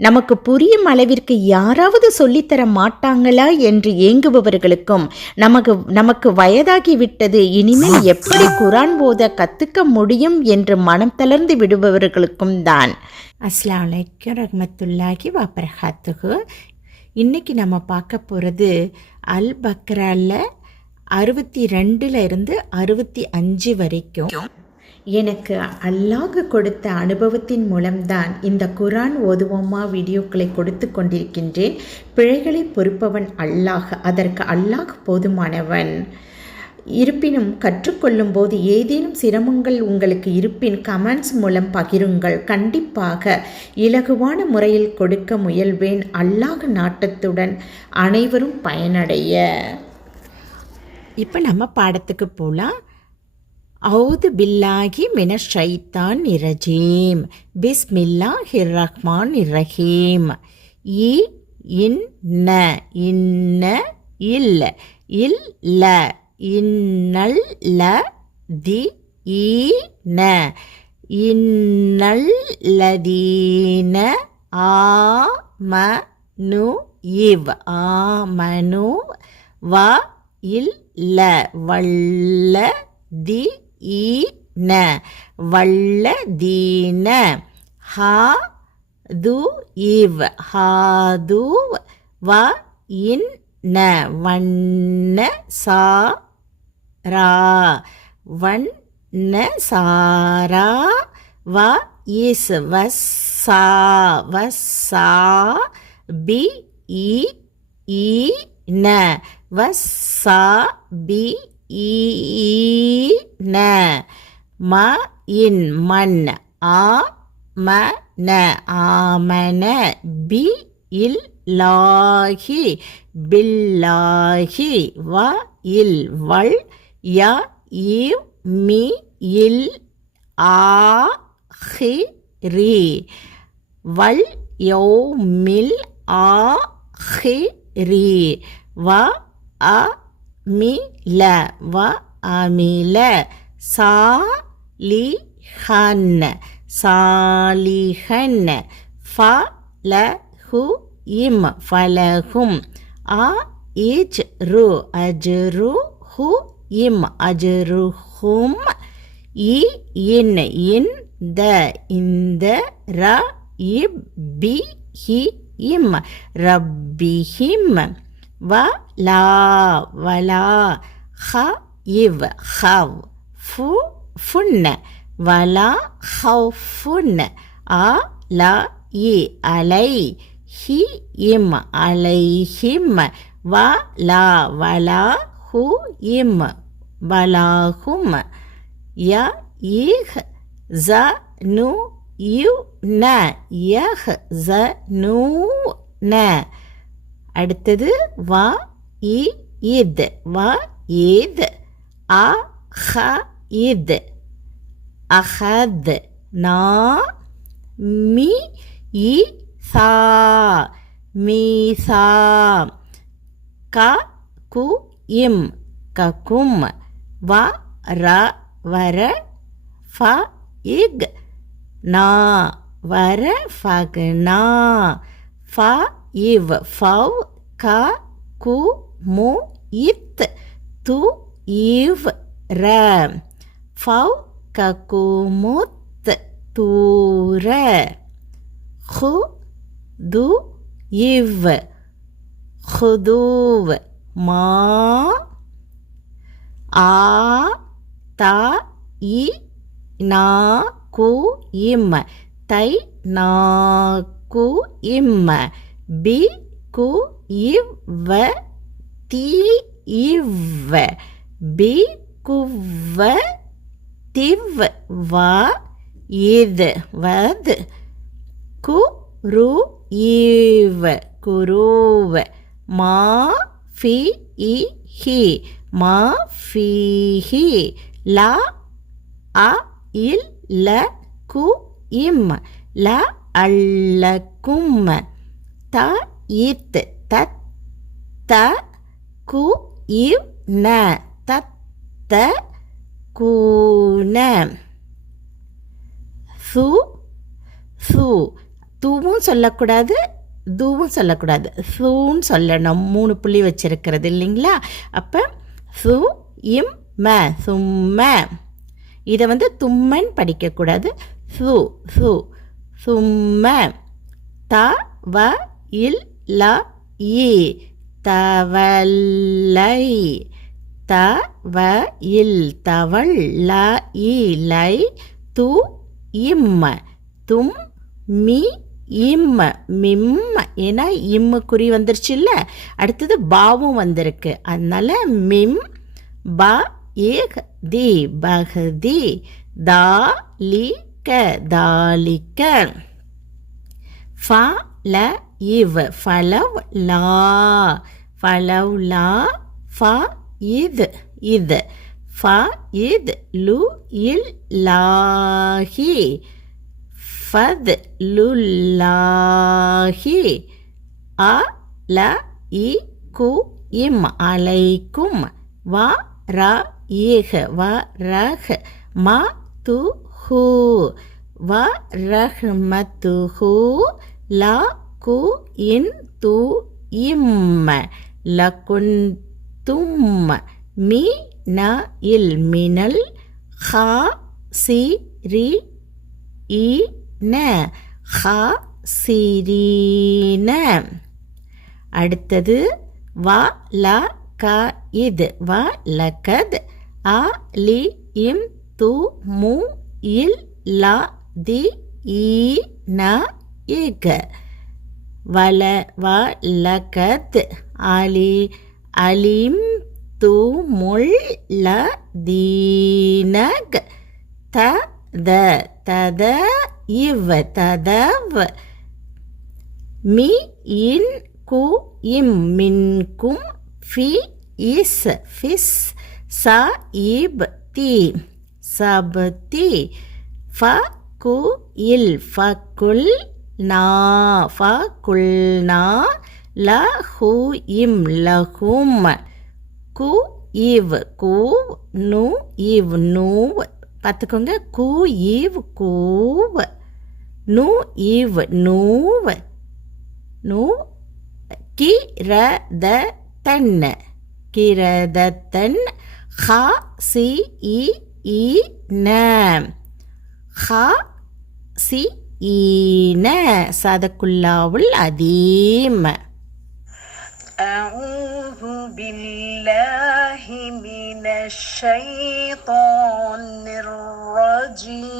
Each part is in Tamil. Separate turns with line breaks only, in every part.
நமக்கு புரியும் அளவிற்கு யாராவது சொல்லித்தர மாட்டாங்களா என்று ஏங்குபவர்களுக்கும் நமக்கு நமக்கு வயதாகி விட்டது இனிமேல் எப்படி குரான் போத கற்றுக்க முடியும் என்று மனம் தளர்ந்து விடுபவர்களுக்கும் தான். அஸ்லாம் வலைக்கம் ரஹ்மத்துல்லாஹி வபரகாத்துகு இன்னைக்கு நம்ம பார்க்க போகிறது அல் பக்ரால அறுபத்தி ரெண்டுல இருந்து அறுபத்தி அஞ்சு வரைக்கும். எனக்கு அல்லாஹ் கொடுத்த அனுபவத்தின் மூலம்தான் இந்த குரான் ஓதுவோமா வீடியோக்களை கொடுத்து கொண்டிருக்கின்றேன். பிழைகளை பொறுப்பவன் அல்லாஹ் அதற்கு அல்லாஹ் போதுமானவன். இருப்பினும் கற்றுக்கொள்ளும் போது ஏதேனும் சிரமங்கள் உங்களுக்கு இருப்பின் கமெண்ட்ஸ் மூலம் பகிருங்கள். கண்டிப்பாக இலகுவான முறையில் கொடுக்க முயல்வேன். அல்லாஹ் நாட்டத்துடன் அனைவரும் பயனடைய. இப்போ நம்ம பாடத்துக்கு போகலாம் அவுது பில்லாகி மின ஷைத்தான் இரஜீம். பிஸ்மில்லாஹிர் ரஹ்மான் இரஹீம் இ இன் இன்ன இல். இல் ல. இன்னல் ல தி ஈ ந. இன்னல் லதீன ஆ ம நு இவ். ஆ மனு வ இல் ல. வல்ல தி ஈன வள்ள தீன. ஹா து இவ். ஹாது வ இன் ந. வண்ண சா ரா. வண்ண சாரா வ இஸ். வஸ்ஸா வஸ்ஸா பி இ ஈ ந. வஸ்ஸா பி ஈன ம இன் மண் ஆ ம ந. ஆமன பி இல் லாகி. பில்லாகி. வ இல் வள். ய இவ் மி இல் ஆ ஹி ரி. வல் ஆ ஹி ரி. வ அ மி ல வ அமில சா லி. ஹன் சாலிஹன். ஃப ல ஹு இம் ஃபலஹும். அ இஜ் ரு அஜ்ரு ஹு இம் அஜ்ருஹும் இ இன். இன் த இந்த ர இப் பி ஹி இம். ரப்பிஹிம். வ லா வலா ஹ இவ் ஹவ் ஃபு ஃபுன்ன வலா ஹவ் ஃபுன் அ ல இ அலை ஹி இம் அலை ஹிம் வ லா வலா ஹு இம் வலாஹும் ய இஹ் ஜ நு யு ந யஹ் ஜ நு ந அடுத்தது வ இ இத். வ இத் அ ஹ இத். அஹத். நா மி இ சா. மீசா க கு இம். ககும் வ ர வர ஃப இக். நா வர ஃபக் நா. ஃப இவ் ஃபவ் க கு மு இத் து இவ் ர. ஃபவ் க கு முத் தூர ஹு து இவ். ஹுதூவ் மா. ஆ த இ நா கு இம். தை நா கு இம். பி கு இவ் தி இவ் பி குவ திவ் வ இது வது கு ரு இவ் குருவ மா ஃபி இ ஹி மா ஃபி ஹி லா அ இல் ல கு இம் ல அல்லக்கும் த ஈர்த்து தத் த கு இவ் ந. தத்த கூன சு சு. தூவும் சொல்லக்கூடாது தூவும் சொல்லக்கூடாது. சூன்னு சொல்லணும். மூணு புள்ளி வச்சுருக்கிறது இல்லைங்களா? அப்போ சு இம் ம. சும்ம. இதை வந்து தும்மன் படிக்கக்கூடாது. சு சு. சும்ம. த வ இல் ல இ. தவலை த வ இல் தவள் ல இ லை து இம். தும் மி இம். மிம் ஏன்னா இம்மு குறி வந்துருச்சு இல்லை அடுத்தது பாவும் வந்திருக்கு. அதனால மிம் ப ஏக் தி பகதி தாலிக்க தாலிக்க ஃப ல இவ் ஃபலவ் லா. ஃபலவ் லா ஃப இது இது. ஃப இது லு இல் லாஹி. ஃபத் லுல்லாஹி அ ல இ கு இம். அலைக்கும். வ ர ஈஹ வ ரஹ். ம து ஹூ. வ ரஹ்மத்து ஹூ. ல கு இன் து இம். லகுந்தும் மி ந இல் மினல். ஹ சி ரி இ ந. ஹ சிரீன அடுத்தது வ ல க இது. வ லகத் அ லி இம் து மு இல் ல தி ஈ ந ஏக. வல வ லகத் அலி அலிம் து முல் ல தீனக் த த தத இவ் ததவ் மி இன் கு இம் மின்கும் ஃபி இஸ் ஃபிஸ் ச இப் தி. சப்தி ஃப கு இல் ஃபக்குல் நா குல்னா ல ஹு இம் லஹும் கு இவ் கு நு இவ் நூ பார்த்துக்கோங்க. கு இவ் கூவ். நு இவ் நூவ். நு கிரத தன் கிரதத்தன் ஹ சி இ ந ஹ சி إينا صادق الله العظيم.
أعوذ بالله من الشيطان الرجيم.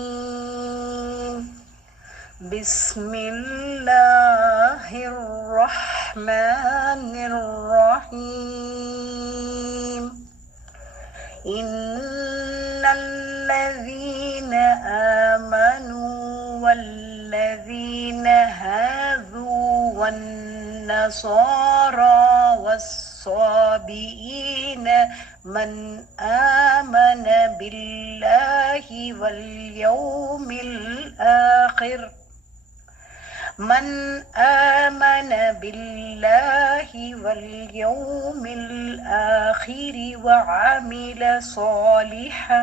بسم الله الرحمن الرحيم. إن الذي هاذوا والنصارى والصابئين من آمن بالله واليوم الآخر. من آمن بالله واليوم الآخر وعمل صالحا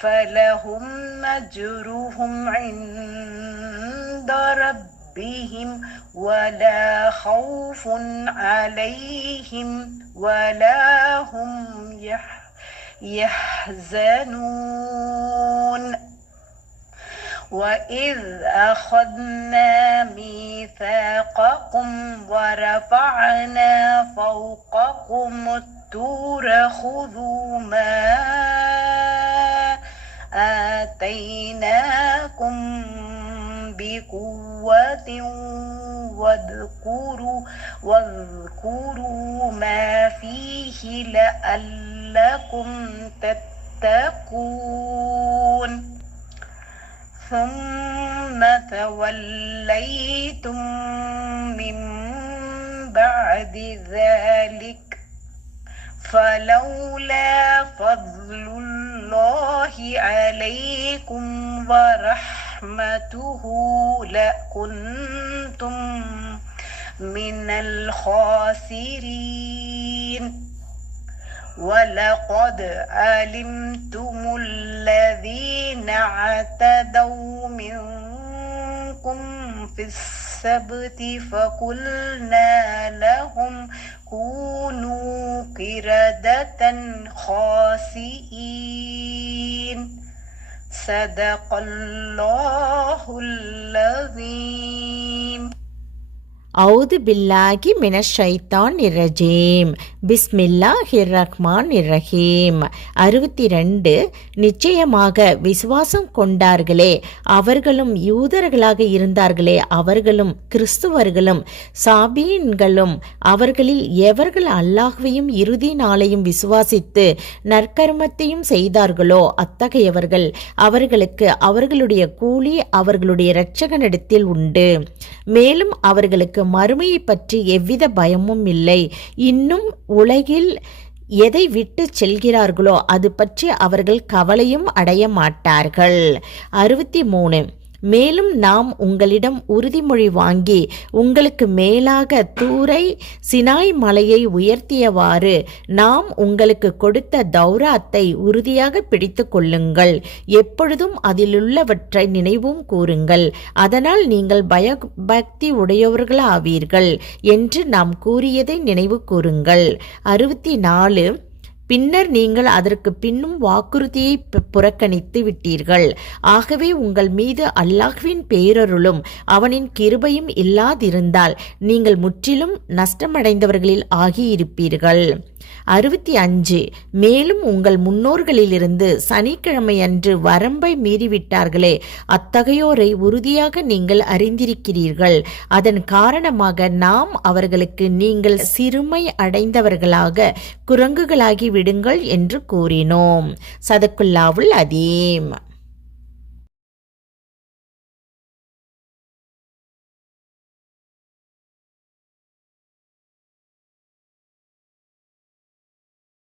فلهم أجرهم عند ربهم ولا خوف عليهم ولا هم يح- يحزنون. وإذ أخذنا ميثاقكم ورفعنا فوقكم الطور خذوا ما آتيناكم بقوة واذكروا واذكروا ما فيه لعلكم تتقون. ثم توليتم من بعد ذلك فلولا فضل الله عليكم ورحمته لكنتم من الخاسرين. ولقد علمتم الذين اعتدوا منكم في السبت فقلنا لهم كونوا قردة خاسئين. صدق الله العظيم.
அவுது பில்லாகி மினஷைத்தான் இரஜீம் பிஸ்மில்லா ரஹ்மான் இரஹீம் அறுபத்தி ரெண்டு நிச்சயமாக விசுவாசம் கொண்டார்களே அவர்களும் யூதர்களாக இருந்தார்களே அவர்களும் கிறிஸ்துவர்களும் சாபீன்களும் அவர்களில் எவர்கள் அல்லாஹ்வையும் இறுதி நாளையும் விசுவாசித்து நற்கர்மத்தையும் செய்தார்களோ அத்தகையவர்கள் அவர்களுக்கு அவர்களுடைய கூலி அவர்களுடைய இரட்சகனிடத்தில் உண்டு மேலும் அவர்களுக்கு மறுமையை பற்றி எவ்வித பயமும் இல்லை. இன்னும் உலகில் எதை விட்டு செல்கிறார்களோ அது பற்றி அவர்கள் கவலையும் அடைய மாட்டார்கள். அறுபத்தி மூணு. மேலும் நாம் உங்களிடம் உறுதிமொழி வாங்கி உங்களுக்கு மேலாக தூரை சினாய் மலையை உயர்த்தியவாறு நாம் உங்களுக்கு கொடுத்த தௌராத்தை உறுதியாக பிடித்து கொள்ளுங்கள். எப்பொழுதும் அதிலுள்ளவற்றை நினைவும் கூறுங்கள். அதனால் நீங்கள் பய பக்தி உடையவர்களாவீர்கள் என்று நாம் கூறியதை நினைவு கூறுங்கள். அறுபத்தி நாலு பின்னர் நீங்கள் அதற்கு பின்னும் வாக்குறுதியை புறக்கணித்து விட்டீர்கள். ஆகவே உங்கள் மீது அல்லாஹ்வின் பேரருளும் அவனின் கிருபையும் இல்லாதிருந்தால் நீங்கள் முற்றிலும் நஷ்டமடைந்தவர்களில் ஆகியிருப்பீர்கள். அறுபத்தி அஞ்சு. மேலும் உங்கள் முன்னோர்களிலிருந்து சனிக்கிழமை அன்று வரம்பை மீறிவிட்டார்களே அத்தகையோரை உறுதியாக நீங்கள் அறிந்திருக்கிறீர்கள். அதன் காரணமாக நாம் அவர்களுக்கு நீங்கள் சிறுமை அடைந்தவர்களாக குரங்குகளாகி விடுங்கள் என்று கூறினோம். சதக்குல்லாவுல் அதீம்.